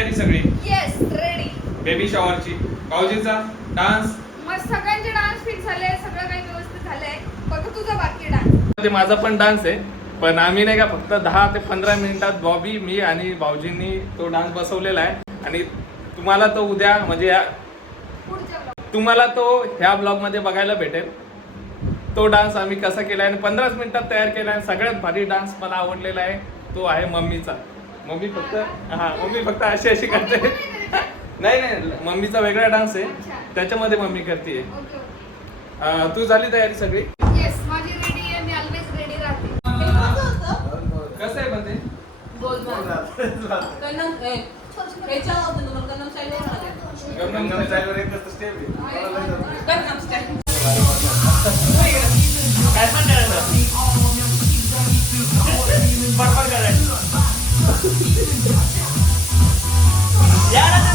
तयारी सगळी? Yes ready baby शॉवरची भाऊजीचा डान्स मग सगळ्यांचे डान्स फिक्स झाले सगळं काही व्यवस्थित झालंय. फक्त तुझा बाकी डान्स ते माझा पण डान्स आहे पण आम्ही नाही का फक्त दहा ते पंधरा मिनिटात बॉबी मी आणि भाऊजींनी तो डान्स बसवलेला आहे. आणि तुम्हाला तो उद्या म्हणजे. तुम्हाला तो ह्या ब्लॉगमध्ये बघायला भेटेल. तो डान्स आम्ही कसा केला आणि पंधराच मिनिटात तयार केला आहे सगळ्यात भारी डान्स मला आवडलेला आहे तो आहे मम्मीचा. मम्मी फक्त हा मम्मी फक्त अशी अशी करते. नाही नाही मम्मीचा वेगळा डान्स आहे. त्याच्यामध्ये मम्मी करते. तू झाली तयारी सगळी? येस माझी रेडी आहे मी ऑलवेज रेडी राहते. कसं आहे पण ते?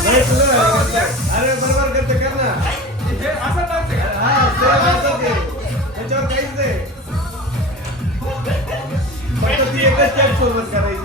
अरे बरोबर करते कर ना हा, असंच आहे. त्याच्यावर काहीच नाही फक्त ती एकच स्टेप सोबत करायची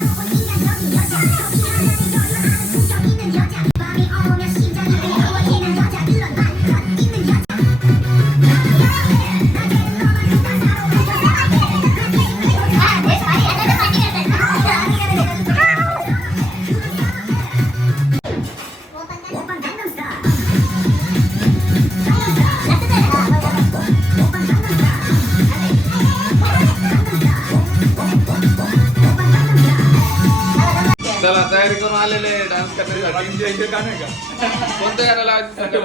चला तयारी करून आलेले डान्स करण्यासाठी. कोणतं गाणं लावायचं सांगा?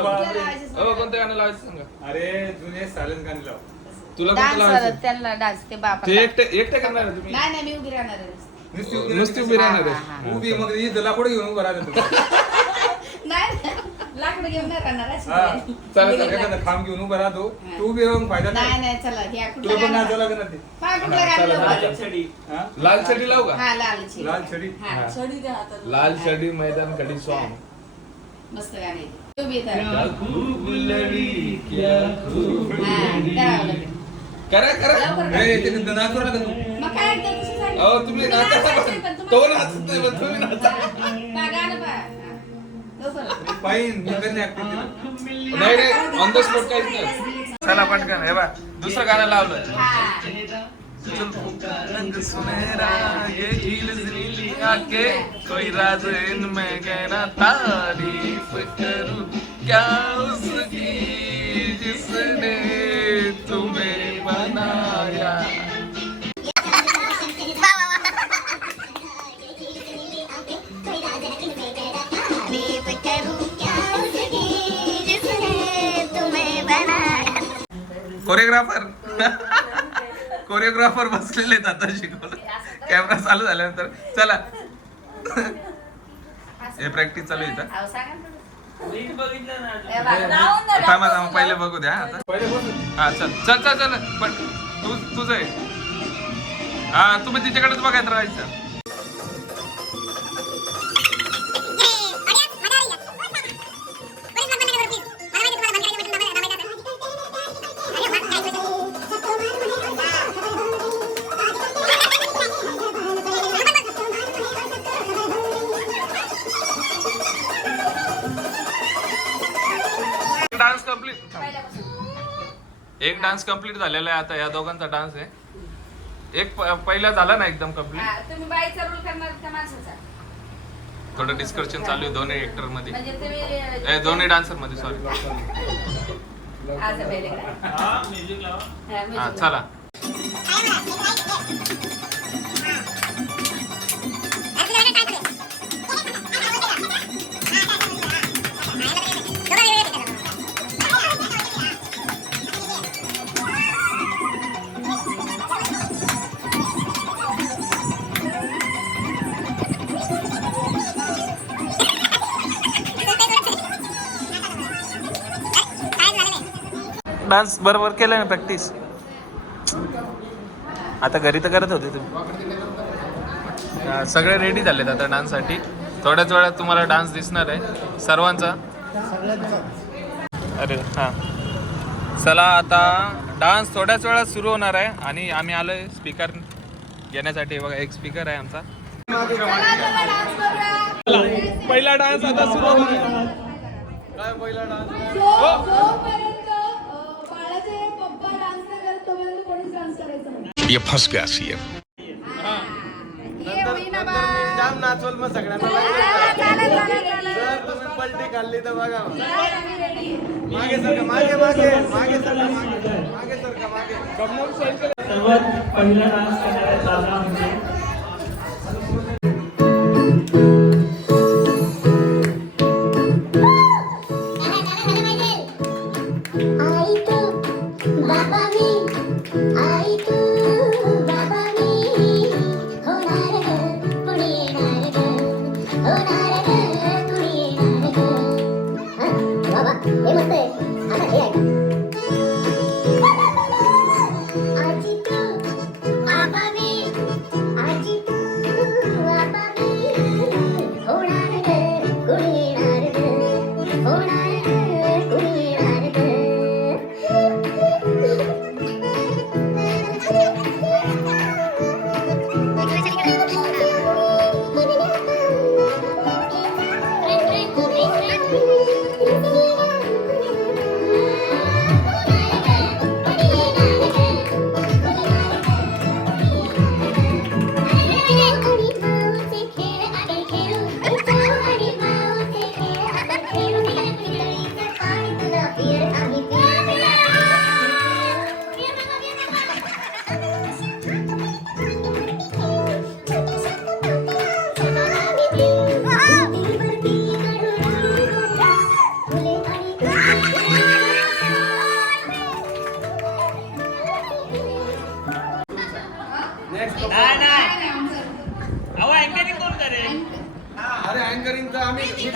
हो कोणतं गाणं लावायचं सांगा? अरे जुने सालन गाणे लाव. तुला कोणतं डान्स लावायचं त्यांना डान्स ते बापा ते एकटे एकटे करणार आहे तुम्ही? नाही नाही मी उभी राहणार आहे. नुसती उभी राहणार हा, आहे. हा, उभी मग इथं लाकूड घेऊन उभं राहते तू. नाही. लाकडं घेऊन हा. नाही. चला मी चला लाकडं- एखादा खांब घेऊन उभा राहतो हा. तू राहून फायदा नाही नाही नाही चला ह्या तुला पण कुठलं नाचावं गाणं लागेल ना ते पहा कुठलं गाणं चला, लावू? चला. हा? लाल छडी लावू का हा लाल छडी. लाल छडी हा. हा. लाल छडी मैदान कडी सॉंग मस्त गाणं आहे ते. तुम्ही इथं. खूप लडी क्या खूप करावं लागेल. करा करा लवकर ए, ते नाचू नका तू मग काय ते कसं सांगितलं? अहो तुम्ही नाचा नाचायचं पण तो तुम्हाला- नाचत नाही पण तुम्ही नाचा फाईन नाही नाही ऑन द स्पॉट काहीच नाही चला पटकन हे बा दुसरं गाणं लावलं हा. रंग सुनहरा ये हील्स नीली आंखें कोई राज इनमें कहना तारीफ करूं क्या उसकी कोरिओग्राफर कोरिओग्राफर बसलेले आहेत आता शिकवलं. कॅमेरा चालू झाल्यानंतर. चला. हे प्रॅक्टिस चालू आहे थांबा थांबा पहिले. बघू द्या. आता. हा चल. चल चल चल. पण तू तुझं आहे. हा तुम्ही तिच्याकडेच बघायचं राहायचं. एक डान्स कंप्लीट झालेला आहे आता या दोघांचा डान्स आहे. एक प- पहिला झाला ना एकदम कंप्लीट हा, तुम्ही बाईचा रोल करणार का माणसाचा. थोडं डिस्कशन चालू आहे दोन्ही ऍक्टरमध्ये. म्हणजे तुम्ही ए, दोन्ही डान्सरमध्ये सॉरी असं पहिले करा. हा, music हा लावा. चला. डान्स बरोबर केलाय ना प्रॅक्टिस आता घरी तर करत होते तुम्ही. सगळे रेडी झालेत आता डान्ससाठी थोड्याच वेळात तुम्हाला डान्स दिसणार आहे. सर्वांचा. अरे हां. चला आता डान्स थोड्याच वेळात सुरू होणार आहे. आणि आम्ही आलोय स्पीकर घेण्यासाठी. बघा एक स्पीकर आहे आमचा. पहिला डान्स आता सुरू होणार काय पहिला डान्स ये फंस गया सीएम एम सर्वत जाम नाचवल मग सगळ्यांना जर तुम्ही पलटी खाल्ली तर बघा मागे सरका मागे मागे मागे सरका मागे मागे सरका मागे। सर्वात पहिला डान्स करणाऱ्या दादा म्हणजे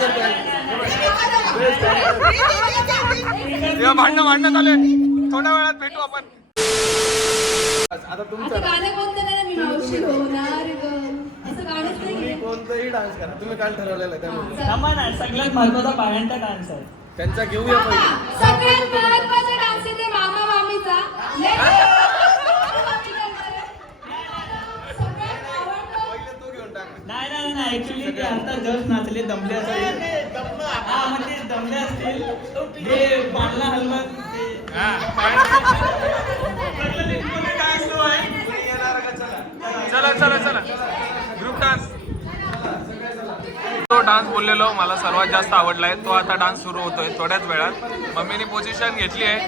करतोय भांडणं भांडणं चालू थोड्या वेळात भेटू आपण. आता तुमचं आता गाणं कोणतं नाही ना मी मावशी होणार ग. असं गाणंच नाही तुम्ही कोणतंही डान्स करा. तुम्ही काल ठरवलेलं आहे त्यामुळे थांबा ना सगळ्यात महत्त्वाचा डान्स आहे. त्यांचा घेऊया पहिले. सगळ्यात महत्त्वाचा डान्स आहे ते मामा मामीचा सगळ्यात आवडतो पहिले तो घेऊन टाका नाही नाही नाही ऍक्च्युली ते आता जस्ट नाचले दमले असतील. हा दमले असतील. ते- चला चला चला. ग्रुप डान्स तो डान्स बोललेलो मला सर्वात जास्त आवडलाय. तो आता डान्स सुरू होतोय थोड्याच वेळात. मम्मीने पोझिशन घेतली आहे.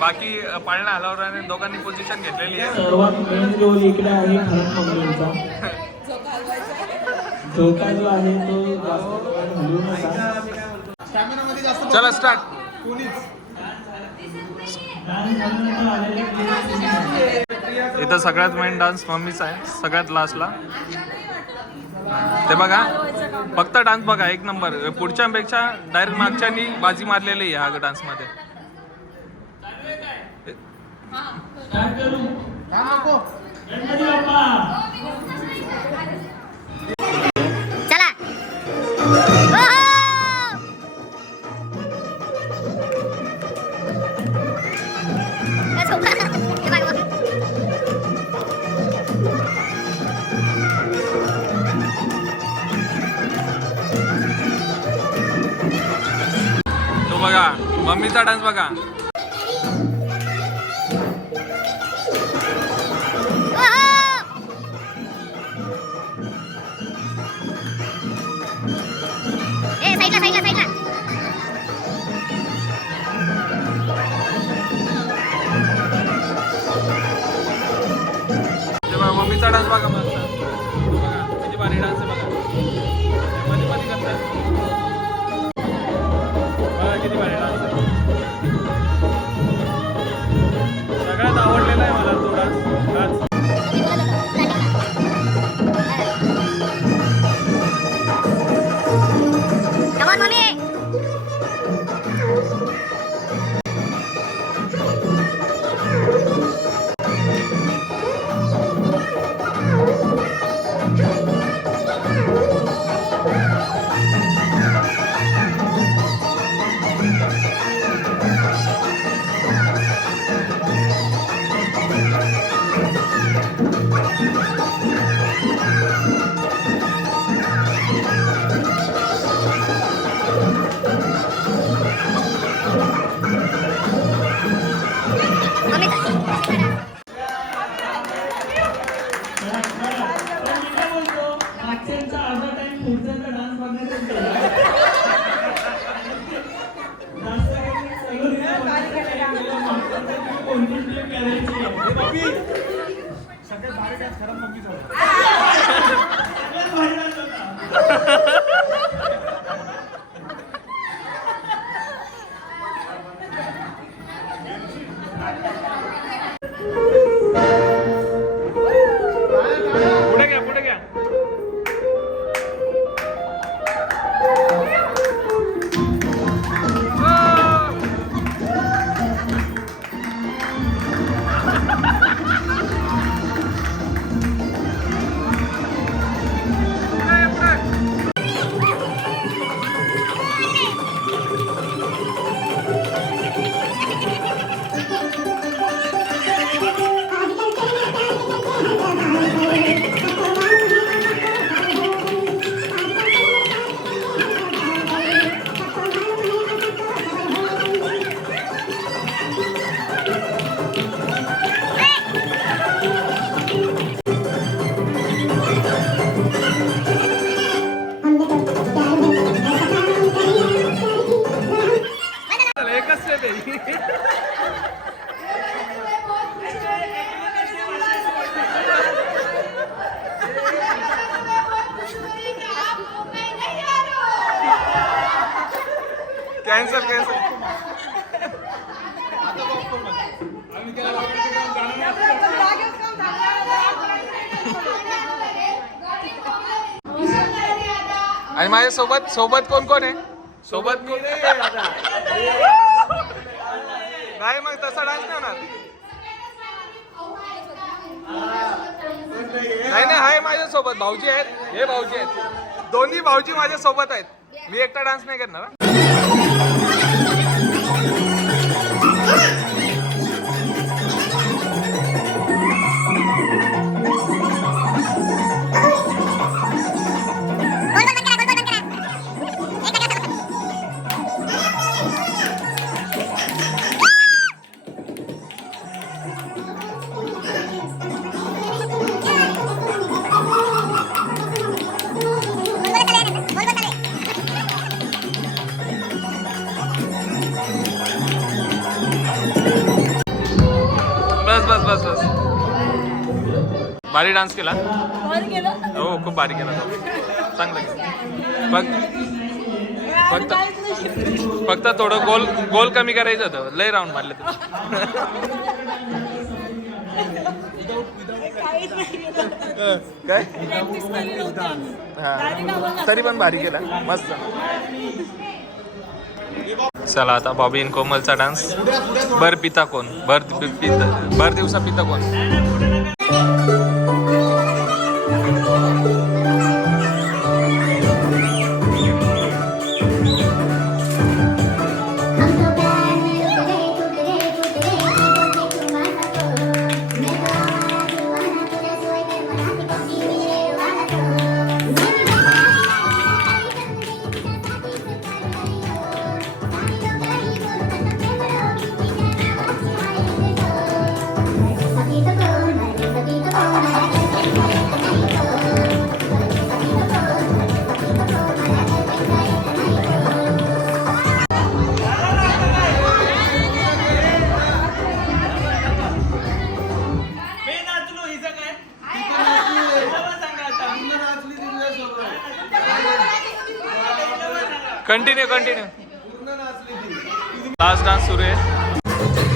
बाकी पाळणा हलवराने दोघांनी पोझिशन घेतलेली आहे. सर्वात मेन रोल इकडे आहे मम्मींचा झोका जो आहे तो जास्त मध्ये चला स्टार्ट डान्स इथं सगळ्यात मेन डान्स मम्मीचा आहे सगळ्यात लास्टला ते बघा फक्त डान्स बघा एक नंबर पुढच्यापेक्षा डायरेक्ट मागच्यानी बाजी मारलेली आहे ह्या डान्समध्ये स्टार्ट बघा मम्मीचा डान्स बघा. मम्मीचा डान्स 그런 먹기 전에. आणि माझ्या सोबत सोबत कोण कोण आहे? सोबत कोण नाही मग तसा डान्स नाही होणार. नाही नाही आहे माझ्या सोबत भाऊजी आहेत. हे भाऊजी आहेत. दोन्ही भाऊजी माझ्या सोबत आहेत. मी एकटा डान्स नाही करणार बस बस भारी डान्स केला? हो खूप भारी केला. चांगलं केलं. फक्त फक्त फक्त थोडं गोल गोल कमी करायचं होतं. लय राऊंड मारले काय? हा. तरी पण भारी केला. मस्त. चला आता बॉबी इन कोमलचा डान्स. बर पिता कोण? बर पिता बर दिवसा पिता कोण? कंटिन्यू कंटिन्यू लास्ट डान्स सुरू आहे.